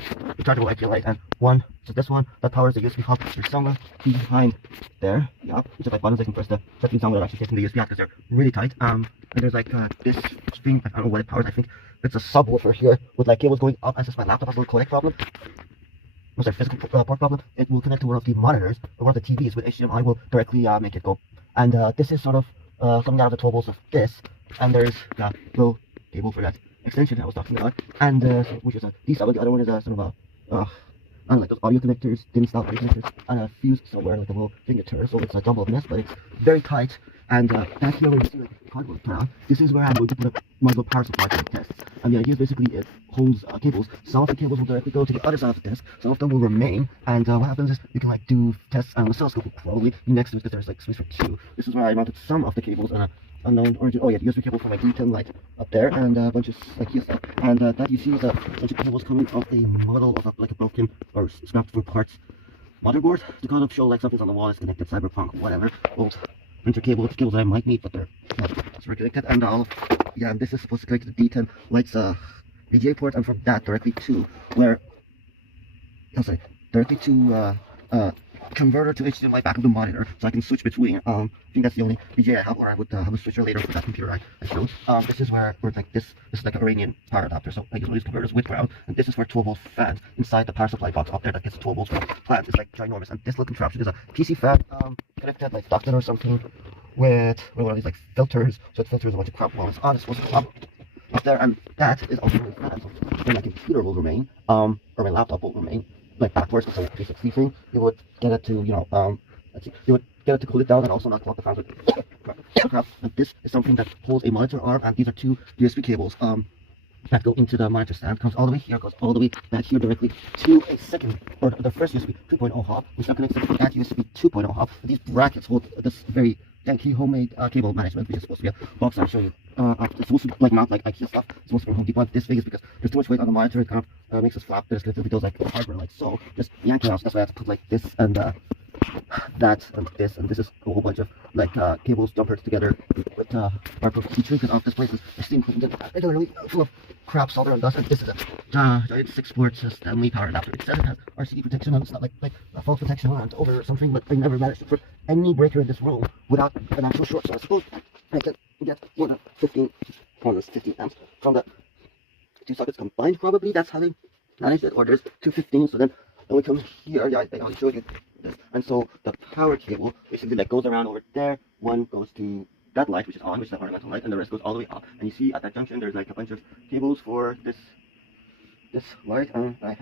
rechargeable IQ light, and one, so this one, that powers the USB hub. There's somewhere behind there, yeah, which is like buttons I can press the setting somewhere actually taking the USB out because they're really tight. And there's like this string, I don't know what it powers, I think it's a subwoofer here with like cables going up, and since my laptop has a little codec problem, was a physical port problem, it will connect to one of the monitors or one of the TVs with HDMI will directly make it go. And this is sort of coming out of the 12 volts of this, and there's the little cable for that extension I was talking about, and which is a D-sub, the other one is a sort of a I don't know, like those audio connectors, DIMM style audio connectors, and a fuse somewhere, like a little signature, so it's a jumble of mess, but it's very tight. And back here where you see like the cardboard panel, this is where I'm going to put up my little power supply for the test. And the idea is basically it holds cables. Some of the cables will directly go to the other side of the desk, some of them will remain, and what happens is you can like do tests on the oscilloscope, probably next to it because there's like space for two. This is where I mounted some of the cables on a unknown origin. Oh yeah, the USB cable for my D10 light up there, and a bunch of like here stuff. And that you see is a bunch of cables coming off a model of like a broken or scrapped for parts motherboard to kind of show like something's on the wall is connected, cyberpunk, whatever. Old printer cables I might need, but they're not connected. And yeah, and this is supposed to connect to the D10 lights VGA port, and from that directly to where directly to converter to HDMI back of the monitor, so I can switch between. I think that's the only VGA I have, or I would have a switcher later for that computer I showed. This is where like this is like an Iranian power adapter, so I use one of these converters with ground, and this is where 12 volt fans inside the power supply box up there that gets 12 volts from plants. It's like ginormous, and this little contraption is a PC fan connected like ducted or something with one of these like filters, so it filters a bunch of crap while it's on. It's supposed to come up there, and that is also a fan, so when my computer will remain, or my laptop will remain, like backwards, so a 360 thing, you would get it to, let's see, you would get it to cool it down and also not block the fans with crap. And this is something that holds a monitor arm, and these are two USB cables that go into the monitor stand, comes all the way here, goes all the way back here directly to a second, or the first USB 3.0 hub, which now connects to that USB 2.0 hub. These brackets hold this very janky homemade cable management, which is supposed to be a box I'll show you. It's supposed to like mount like IKEA stuff. It's supposed to be Home Depot. This big is because there's too much weight on the monitor. It kind of makes us flap. There's literally goes like hardware like so. Just yank it out. That's why I have to put like this and that and this is a whole bunch of like cables jumpered together with hardware feature, because this place is steam cleaned and regularly full of crap, solder and dust. And this is a giant 6-port Stanley power adapter. It says it has RCD protection and it's not like a fault protection and over or something, but I never managed to put any breaker in this room without an actual short. So I suppose I can get more than 15 amps from the two sockets combined. Probably that's how they managed it. Or there's 215, so then we come here. Yeah, I already showed you this. And so the power cable basically like goes around over there. One goes to that light, which is on, which is the ornamental light, and the rest goes all the way up. And you see at that junction there's like a bunch of cables for this light, and I